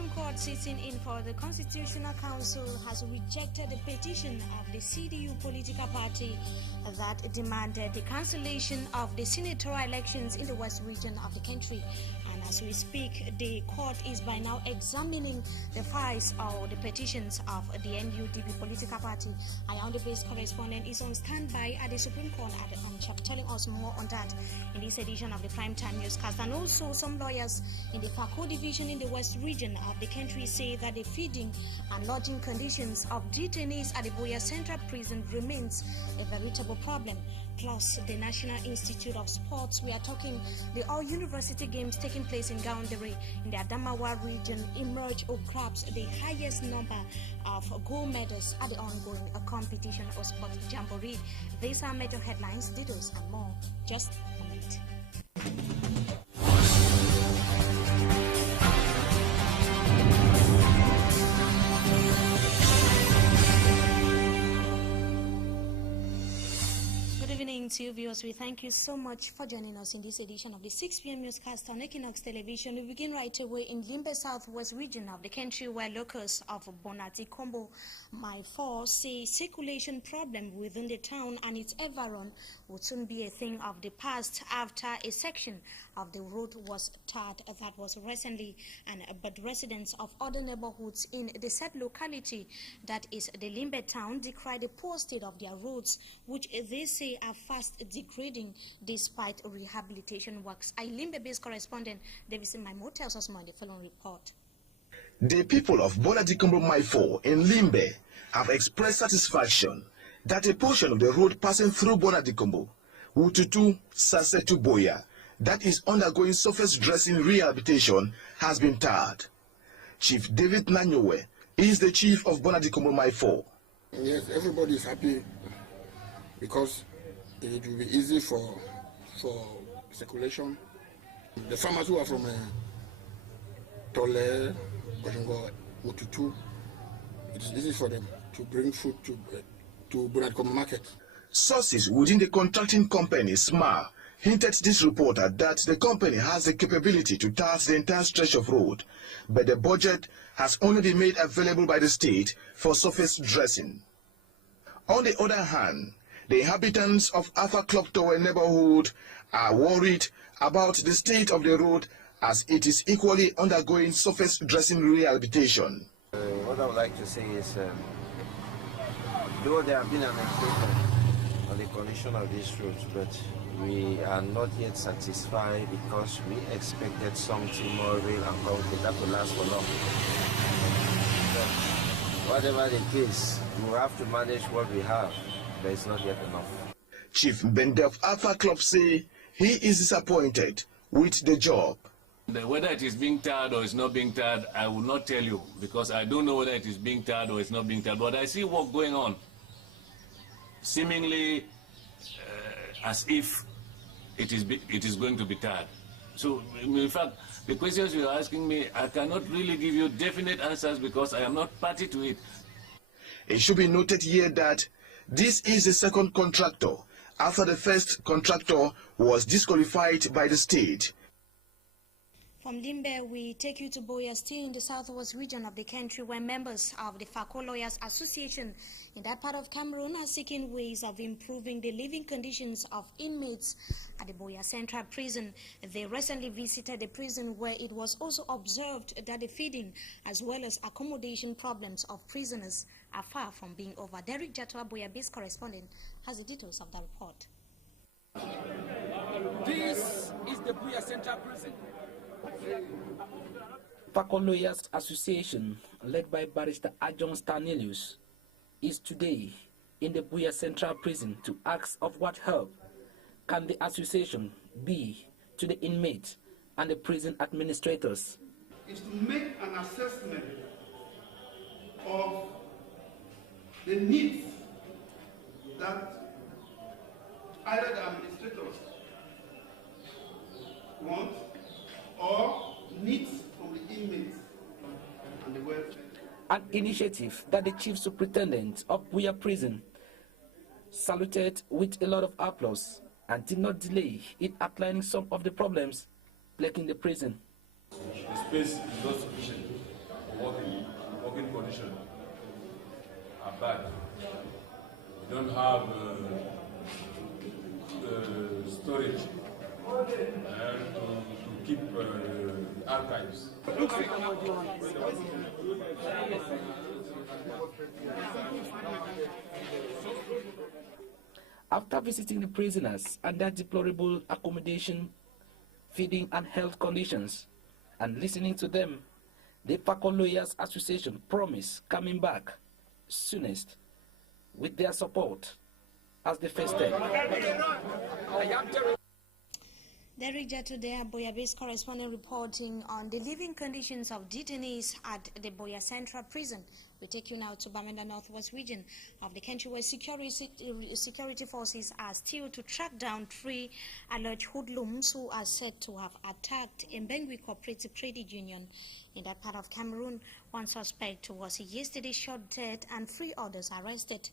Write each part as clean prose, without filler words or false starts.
Supreme Court sitting in for the Constitutional Council has rejected the petition of the CDU political party that demanded the cancellation of the senatorial elections in the West region of the country. And as we speak, the court is by now examining the files or the petitions of the NUDP political party. Our base correspondent is on standby at the Supreme Court telling us more on that in this edition of the Primetime Newscast. And also some lawyers in the FACO division in the West region of the country say that the feeding and lodging conditions of detainees at the Buea Central Prison remains a veritable problem. Plus, the National Institute of Sports, we are talking the All University Games taking place in Gaoundéré in the Adamawa region emerge or grabs the highest number of gold medals at the ongoing competition or sport jamboree. These are major headlines, details and more. Just a minute. Good evening to you viewers. We thank you so much for joining us in this edition of the 6 p.m. newscast on Equinox Television. We begin right away in Limbe Southwest region of the country, where locals of Bonati-Kombo Mile 4 say circulation problem within the town and its environ would soon be a thing of the past after a section of the road was tarred that was recently, but residents of other neighborhoods in the said locality, that is the Limbe town, decry the poor state of their roads, which they say are fast degrading despite rehabilitation works. I Limbe-based correspondent Davis Maimo tells us more in the following report. The people of Bonati-Kombo Mile 4 in Limbe have expressed satisfaction that a portion of the road passing through Bonati-Kombo, Wututu Sasetu Boya, that is undergoing surface dressing rehabilitation, has been tarred. Chief David Nanyowe is the chief of Bonati-Kombo Mile 4. Yes, everybody is happy because it will be easy for circulation. The farmers who are from Tole, Bajungo, Wututu, it is easy for them to bring food to Bonati-Kombo market. Sources within the contracting company, SMA, hinted this reporter that the company has the capability to tar the entire stretch of road, but the budget has only been made available by the state for surface dressing. On the other hand, the inhabitants of Alpha Clock Tower neighborhood are worried about the state of the road as it is equally undergoing surface dressing rehabilitation. What I would like to say is, though there have been an improvement on the condition of these roads, but we are not yet satisfied because we expected something more real and concrete that will last for long. But whatever the case, we will have to manage what we have, but it's not yet enough. Chief Bende of Alpha Club say he is disappointed with the job. Whether it is being tarred or it's not being tarred, I will not tell you because I don't know whether it is being tarred or it's not being tarred. But I see work going on, seemingly as if it is going to be tarred. So, in fact, the questions you are asking me, I cannot really give you definite answers because I am not party to it. It should be noted here that this is the second contractor after the first contractor was disqualified by the state. From Limbe, we take you to Buea, still in the southwest region of the country, where members of the FACO Lawyers Association in that part of Cameroon are seeking ways of improving the living conditions of inmates at the Buea Central Prison. They recently visited the prison, where it was also observed that the feeding as well as accommodation problems of prisoners are far from being over. Derek Jatwa, Buea-based correspondent, has the details of that report. This is the Buea Central Prison. FACO Lawyers Association, led by Barrister Ajon Stanelius, is today in the Buea Central Prison to ask of what help can the association be to the inmates and the prison administrators. Is to make an assessment of the needs that either the administrators want or needs from the inmates and the welfare. An initiative that the Chief Superintendent of Buea Prison saluted with a lot of applause and did not delay in outlining some of the problems plaguing the prison. The space is not sufficient. bad. We don't have storage and to keep archives. After visiting the prisoners and their deplorable accommodation, feeding and health conditions, and listening to them, the Fakol Lawyers Association promised coming back soonest with their support as the first step. Derek Jatude, Boya-based correspondent, reporting on the living conditions of detainees at the Boya Central Prison. We take you now to Bamenda Northwest region of the country, where security forces are still to track down 3 alleged hoodlums who are said to have attacked a Mbengui Cooperative Credit Union in that part of Cameroon. One suspect was yesterday shot dead and 3 others arrested.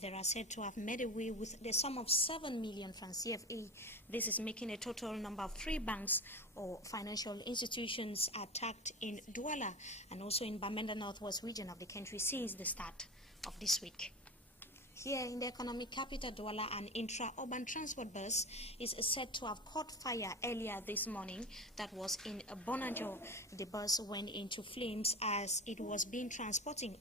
They are said to have made away with the sum of 7 million francs CFA. This is making a total number of 3 banks or financial institutions attacked in Douala and also in Bamenda Northwest region of the country since the start of this week. Here in the economic capital, Douala, an intra-urban transport bus is said to have caught fire earlier this morning. That was in Bonanjo. The bus went into flames as it was transporting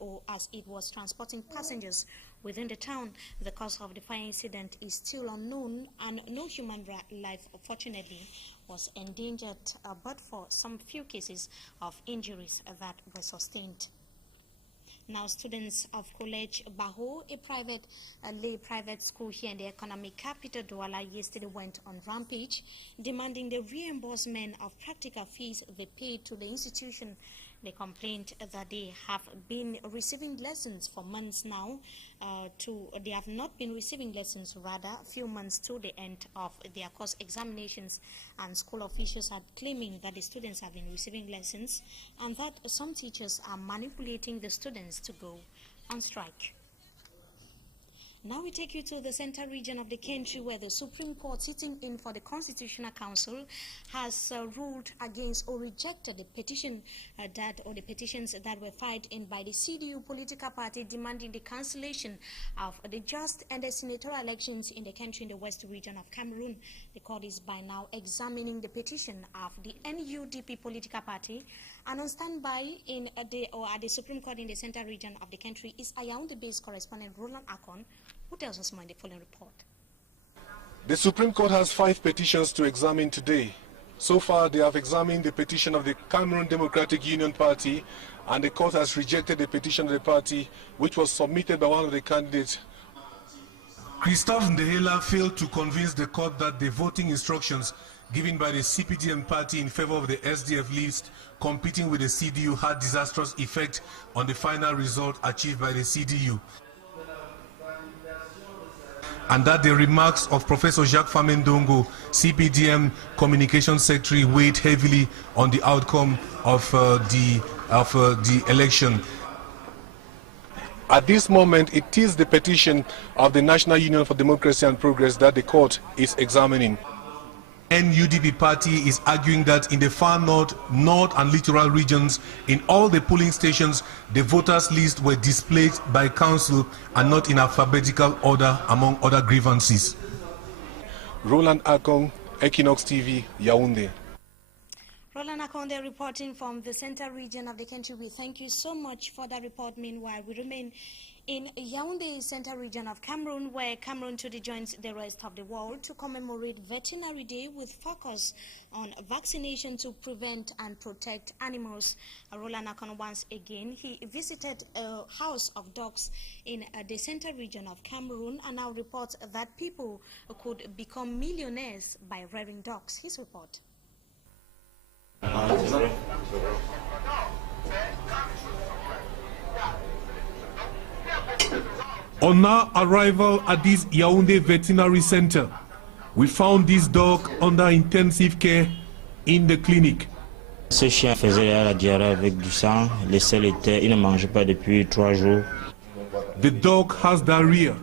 passengers within the town. The cause of the fire incident is still unknown, and no human life, fortunately, was endangered, but for some few cases of injuries that were sustained. Now, students of College Baho, a lay private school here in the economic capital Douala, yesterday went on rampage, demanding the reimbursement of practical fees they paid to the institution. They complained that they have been receiving lessons for months now. They have not been receiving lessons, rather, a few months to the end of their course examinations, and school officials are claiming that the students have been receiving lessons and that some teachers are manipulating the students to go on strike. Now we take you to the central region of the country, where the Supreme Court, sitting in for the Constitutional Council, has ruled against or rejected the petitions that were filed in by the CDU political party demanding the cancellation of the just and the senatorial elections in the country in the west region of Cameroon. The court is by now examining the petition of the NUDP political party, and on standby at the Supreme Court in the central region of the country is Yaoundé-based correspondent Roland Akon, who tells us more in the following report. The Supreme Court has 5 petitions to examine today. So far, they have examined the petition of the Cameroon Democratic Union Party, and the court has rejected the petition of the party, which was submitted by one of the candidates. Christophe Ndehela failed to convince the court that the voting instructions given by the CPDM party in favor of the SDF list competing with the CDU had disastrous effect on the final result achieved by the CDU, and that the remarks of Professor Jacques Famendongo, CPDM Communications Secretary, weighed heavily on the outcome of the election. At this moment, it is the petition of the National Union for Democracy and Progress that the court is examining. NUDP party is arguing that in the far north and littoral regions, in all the polling stations, the voters' lists were displayed by council and not in alphabetical order, among other grievances. Roland Akon, Equinox TV, Yaoundé. Roland Akonde reporting from the central region of the country. We thank you so much for that report. Meanwhile, we remain in Yaoundé, central region of Cameroon, where Cameroon today joins the rest of the world to commemorate Veterinary Day with focus on vaccination to prevent and protect animals. Roland Akon, once again, he visited a house of dogs in the central region of Cameroon and now reports that people could become millionaires by rearing dogs. His report. On our arrival at this Yaoundé Veterinary Center, we found this dog under intensive care in the clinic. Ce chien faisait la diarrhée avec du sang. Le sel était, il ne mangeait pas depuis 3 jours. The dog has diarrhea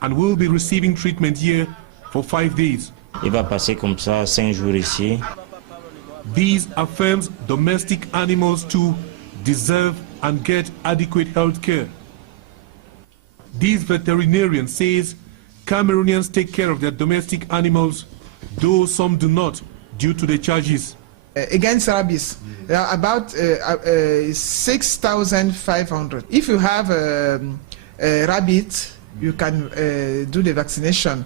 and will be receiving treatment here for 5 days. Il va passer comme ça 5 jours ici. These affirms domestic animals too deserve and get adequate health care. This veterinarian says Cameroonians take care of their domestic animals, though some do not, due to the charges. Against rabies, there are about 6,500. If you have a rabbit, you can do the vaccination.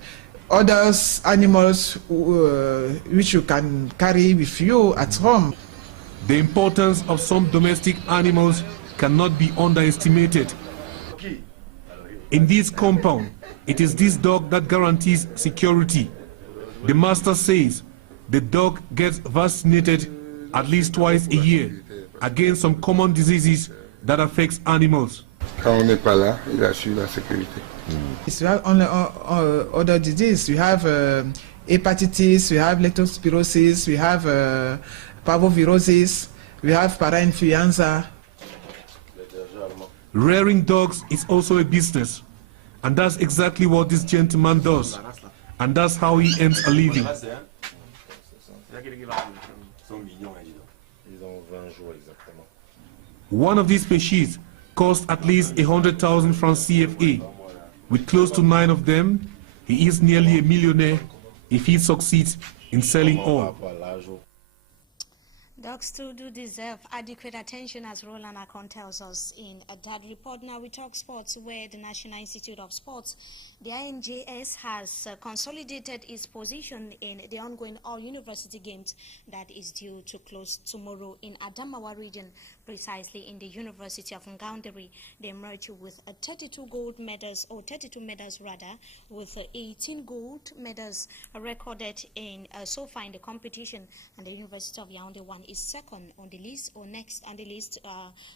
Others animals which you can carry with you at home. The importance of some domestic animals cannot be underestimated. In this compound, it is this dog that guarantees security. The master says the dog gets vaccinated at least twice a year against some common diseases that affects animals. Quand on n'est pas là, il assure la sécurité. We have only other diseases. We have hepatitis, we have leptospirosis, we have parvovirosis, we have parainfluenza. Rearing dogs is also a business, and that's exactly what this gentleman does, and that's how he earns a living. One of these species cost at least 100,000 francs CFA. With close to 9 of them, he is nearly a millionaire if he succeeds in selling all. Dogs too do deserve adequate attention, as Roland Akon tells us in that report. Now we talk sports, where the National Institute of Sports, the INJS, has consolidated its position in the ongoing all-university games that is due to close tomorrow in Adamawa region, precisely in the University of Ngaoundéré. They emerged with 32 gold medals, or 32 medals rather, with 18 gold medals recorded in so far in the competition, and the University of Yaoundé one is second on the list, or next on the list,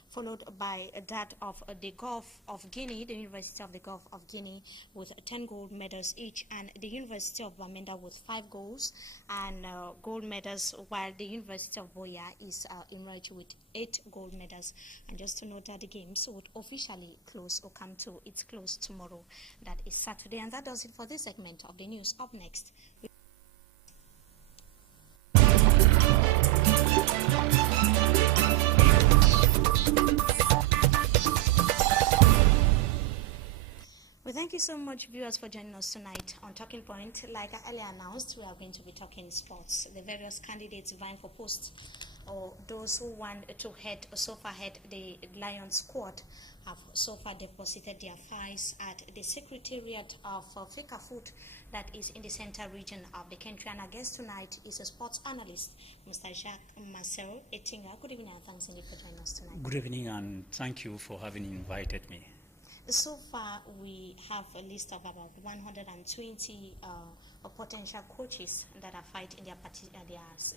followed by that of the Gulf of Guinea, the University of the Gulf of Guinea, with 10 gold medals each, and the University of Bamenda with 5 golds and gold medals, while the University of Boya is emerged with 8 gold medals. And just to note that the games would officially close or come to its close tomorrow, that is Saturday. And that does it for this segment of the news. Up next, we thank you so much, viewers, for joining us tonight on Talking Point. Like I earlier announced, we are going to be talking sports. The various candidates vying for posts, or those who want to head so far head the Lions squad, have so far deposited their files at the Secretariat of FECAFOOT, that is in the central region of the country. And our guest tonight is a sports analyst, Mr. Jacques Marcel Ettinger. Good evening and thanks indeed for joining us tonight. Good evening and thank you for having invited me. So far, we have a list of about 120 potential coaches that are fighting their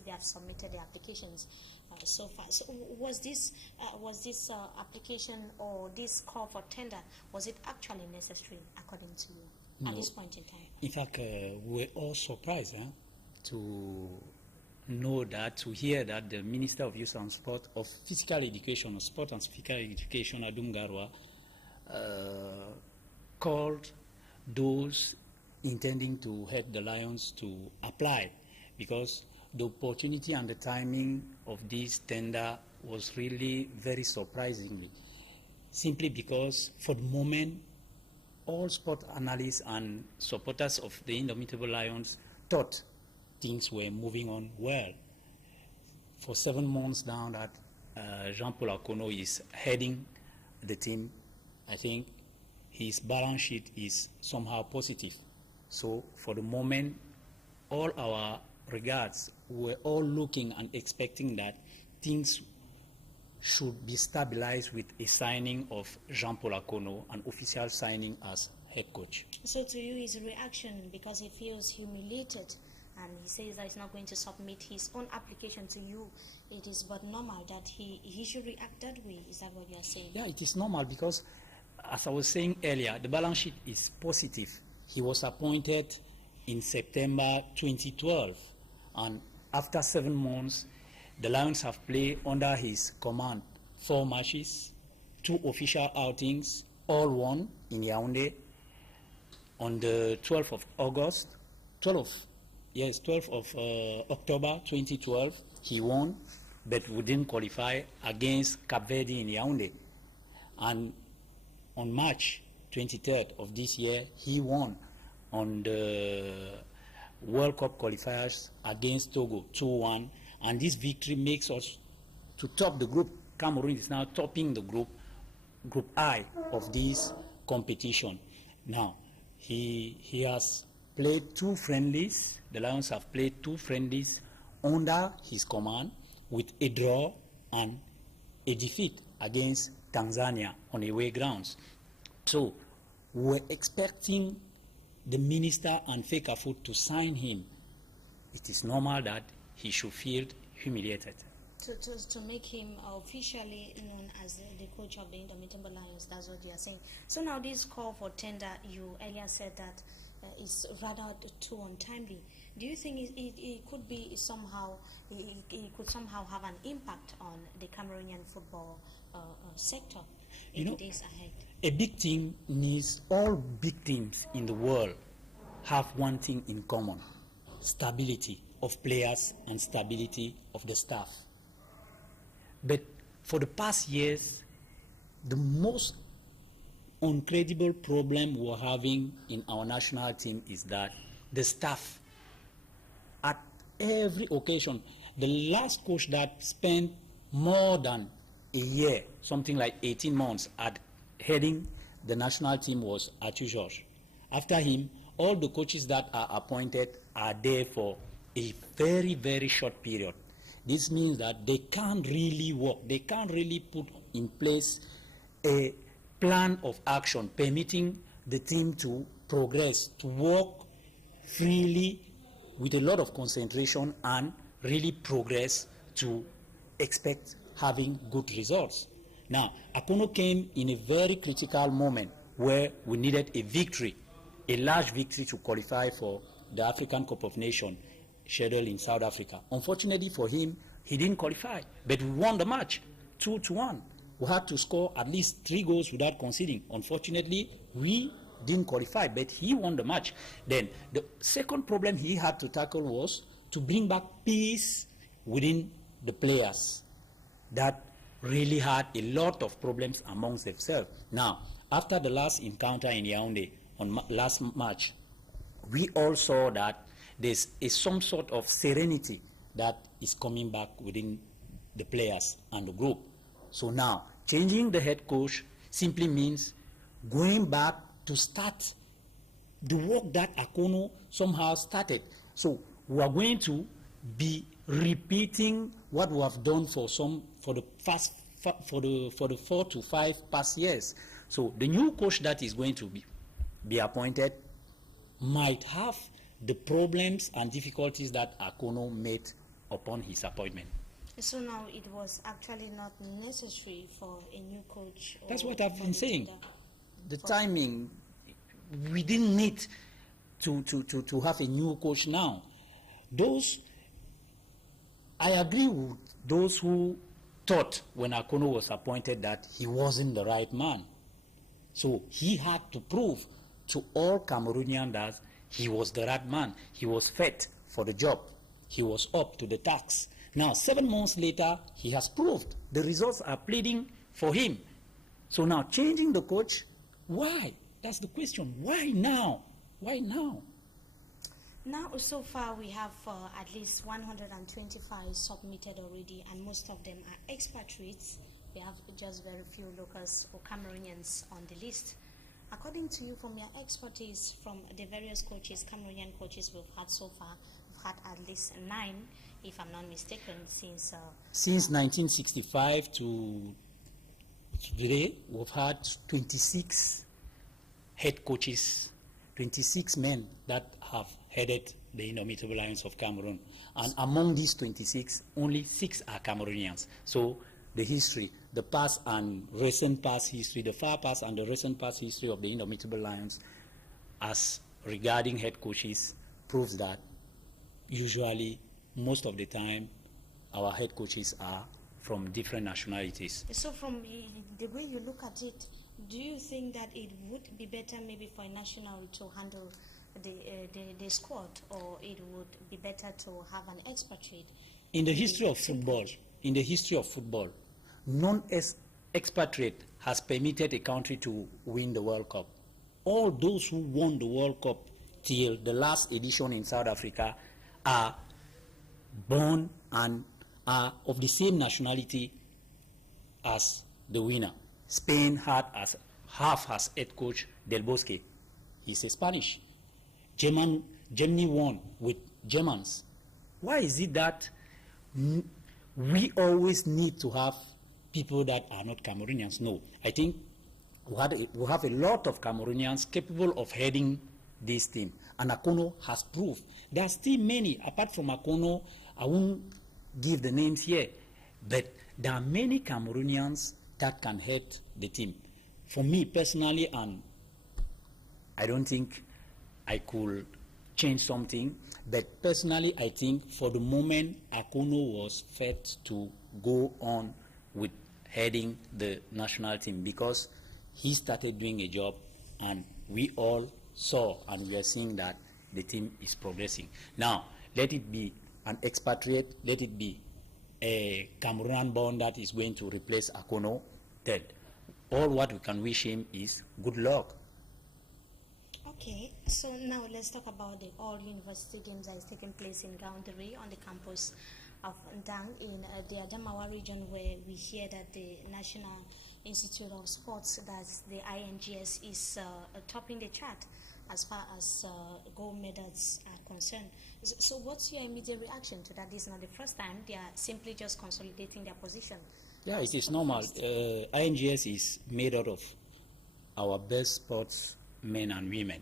they have submitted their applications so far. So, was this application or this call for tender, was it actually necessary according to you at this point in time? In fact, we're all surprised to know that, to hear that the Minister of Youth and Sport, of Physical Education, of Sport and Physical Education, Adum Garwa, called those intending to head the Lions to apply, because the opportunity and the timing of this tender was really very surprising, simply because for the moment all sport analysts and supporters of the Indomitable Lions thought things were moving on well. For 7 months now that Jean-Paul Akono is heading the team, I think his balance sheet is somehow positive. So for the moment, all our regards, we're all looking and expecting that things should be stabilized with a signing of Jean-Paul Akono, an official signing as head coach. So to you, his reaction, because he feels humiliated and he says that he's not going to submit his own application to you, it is but normal that he should react that way. Is that what you are saying? Yeah, it is normal because, as I was saying earlier, the balance sheet is positive. He was appointed in September 2012, and after 7 months, the Lions have played under his command 4 matches, 2 official outings, all won in Yaoundé. On the 12th of October 2012, he won, but we didn't qualify against Cape Verde in Yaoundé. And on March 23rd of this year, he won on the World Cup qualifiers against Togo 2-1, and this victory makes us to top the group. Cameroon is now topping the group I of this competition. Now, he has played 2 friendlies. The Lions have played 2 friendlies under his command, with a draw and a defeat against Tanzania on away grounds. So we're expecting the minister and Fecafoot to sign him. It is normal that he should feel humiliated. To make him officially known as the coach of the Indomitable Lions, that's what you are saying. So now this call for tender, you earlier said that is rather too untimely. Do you think it could be somehow, it could somehow have an impact on the Cameroonian football sector in the days ahead? A big team needs, all big teams in the world have one thing in common: stability of players and stability of the staff. But for the past years, the most incredible problem we're having in our national team is that the staff, at every occasion, the last coach that spent more than a year, something like 18 months, at heading the national team was Arthur Georges. After him, all the coaches that are appointed are there for a very, very short period. This means that they can't really work. They can't really put in place a plan of action permitting the team to progress, to work freely with a lot of concentration and really progress to expect having good results. Now, Akono came in a very critical moment where we needed a victory, a large victory to qualify for the African Cup of Nations scheduled in South Africa. Unfortunately for him, he didn't qualify, but we won the match 2-1. We had to score at least 3 goals without conceding. Unfortunately, we didn't qualify, but he won the match. Then the second problem he had to tackle was to bring back peace within the players that really had a lot of problems amongst themselves. Now, after the last encounter in Yaoundé on last March, we all saw that there's some sort of serenity that is coming back within the players and the group. So now, changing the head coach simply means going back to start the work that Akono somehow started. So we are going to be repeating what we have done for the 4 to 5 past years. So the new coach that is going to be appointed might have the problems and difficulties that Akono made upon his appointment. So now it was actually not necessary for a new coach. That's what I've been saying. The timing, we didn't need to have a new coach now. I agree with those who thought when Akono was appointed that he wasn't the right man. So he had to prove to all Cameroonians that he was the right man. He was fit for the job. He was up to the task. Now, 7 months later, he has proved. The results are pleading for him. So now, changing the coach, why? That's the question. Why now? Why now? Now, so far, we have at least 125 submitted already, and most of them are expatriates. We have just very few locals or Cameroonians on the list. According to you, from your expertise, from the various coaches, Cameroonian coaches we've had so far, we've had at least 9, if I'm not mistaken, since 1965 to today, we've had 26 head coaches, 26 men that have headed the Indomitable Lions of Cameroon. And among these 26, only 6 are Cameroonians. So the history, the past and recent past history, the far past and the recent past history of the Indomitable Lions as regarding head coaches proves that usually, most of the time, our head coaches are from different nationalities. So from the way you look at it, do you think that it would be better maybe for a national to handle the squad, or it would be better to have an expatriate? In the history of football, non-expatriate has permitted a country to win the World Cup. all those who won the World Cup till the last edition in South Africa are born and are of the same nationality as the winner. Spain had as half as head coach Del Bosque. He's a Spanish. Germany won with Germans. Why is it that we always need to have people that are not Cameroonians? No, I think we have a lot of Cameroonians capable of heading this team, and Akono has proved. There are still many, apart from Akono. I won't give the names here, but there are many Cameroonians that can head the team. For me personally, and I don't think I could change something, but personally I think for the moment Akono was fit to go on with heading the national team, because he started doing a job and we all saw and we are seeing that the team is progressing. Now, let it be an expatriate, let it be a Cameroonian born that is going to replace Akono, then all what we can wish him is good luck. Okay, so now let's talk about the all-university games that is taking place in Gaoundéré on the campus of Ndang in the Adamawa region, where we hear that the National Institute of Sports, that's the INGS, is topping the chart as far as gold medals are concerned. So what's your immediate reaction to that? This is not the first time. They are simply just consolidating their position. Yeah, it is normal. INGS is made out of our best sports men and women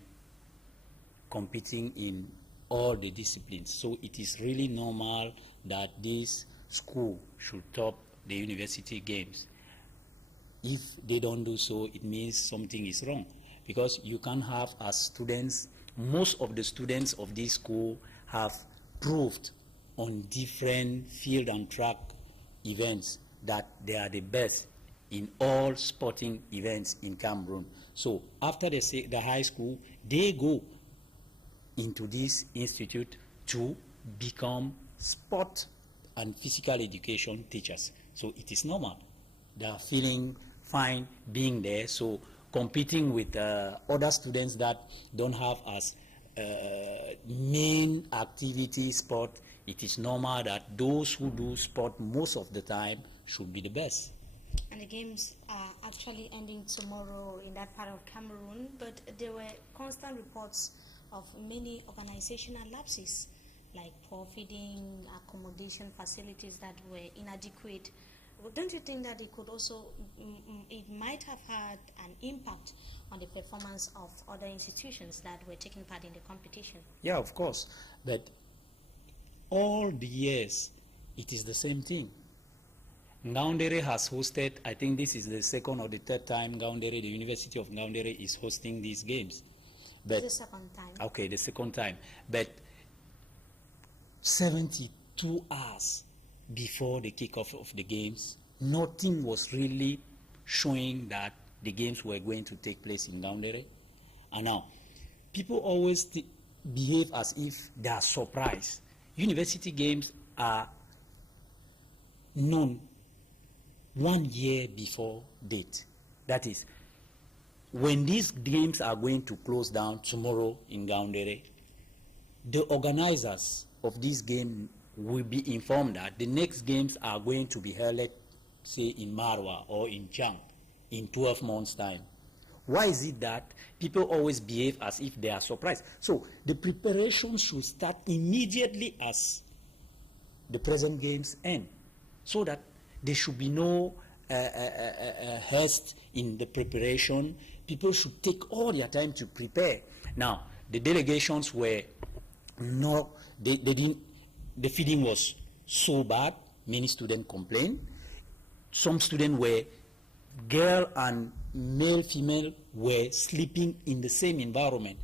competing in all the disciplines. So it is really normal that this school should top the university games. If they don't do so, it means something is wrong, because you can have, as students, most of the students of this school have proved on different field and track events that they are the best in all sporting events in Cameroon. So after the high school, they go into this institute to become sport and physical education teachers. So it is normal. They are feeling fine being there. So competing with other students that don't have as main activity sport, it is normal that those who do sport most of the time should be the best. And the games are actually ending tomorrow in that part of Cameroon, but there were constant reports of many organizational lapses, like poor feeding, accommodation facilities that were inadequate. Don't you think that it could also, it might have had an impact on the performance of other institutions that were taking part in the competition? Yeah, of course. But all the years, it is the same thing. Gaoundéré has hosted, I think this is the second or the third time Gaoundéré, the University of Gaoundéré, is hosting these games. But the second time. Okay, the second time. But 72 hours before the kickoff of the games, nothing was really showing that the games were going to take place in Gaoundéré. And now, people always behave as if they are surprised. University games are known 1 year before date. That is, when these games are going to close down tomorrow in Gaoundéré, the organizers of this game will be informed that the next games are going to be held, say, in Marwa or in Chang in 12 months' time. Why is it that people always behave as if they are surprised? So the preparation should start immediately as the present games end, so that there should be no haste in the preparation. People should take all their time to prepare. Now, the delegations were no, they didn't, the feeding was so bad, many students complained. Some students were, girl and male, female, were sleeping in the same environment.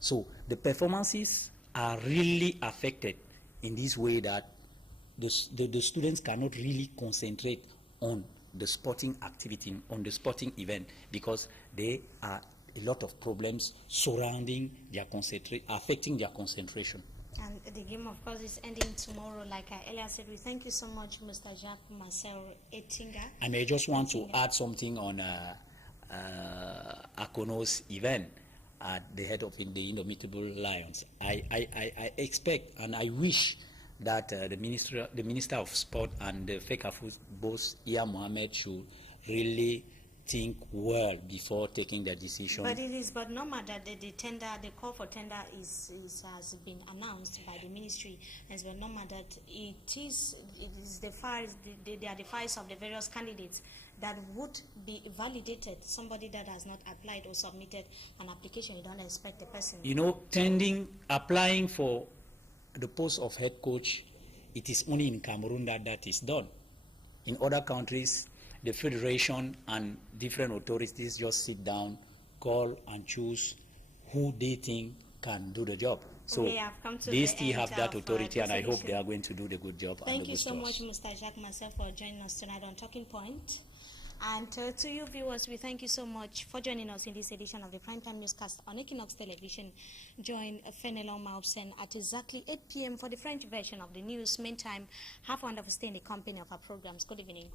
So the performances are really affected in this way that the students cannot really concentrate on the sporting activity, on the sporting event, because there are a lot of problems surrounding their affecting their concentration. And the game, of course, is ending tomorrow. Like I earlier said, we thank you so much, Mr. Jacques Marcel Etinga. And I just want to add something on Akono's event. at the head of the Indomitable Lions. I expect and I wish that the Minister of Sport and the FECAFOOT boss, Iya Mohammed, should really think well before taking the decision. But it is but normal that the tender, the call for tender has been announced by the ministry, and it's but normal that it is the files, they are the files of the various candidates that would be validated. Somebody that has not applied or submitted an application, you don't expect the person. You know, applying for the post of head coach, it is only in Cameroon that is done. In other countries, the federation and different authorities just sit down, call and choose who they think can do the job. So they still have that authority, and I hope they are going to do the good job. Thank you so much, Mr. Jacques Marcel, for joining us tonight on Talking Point. And to you viewers, we thank you so much for joining us in this edition of the Primetime Newscast on Equinox Television. Join Fenelon Maupsen at exactly 8 p.m. for the French version of the news. Meantime, have a wonderful stay in the company of our programs. Good evening.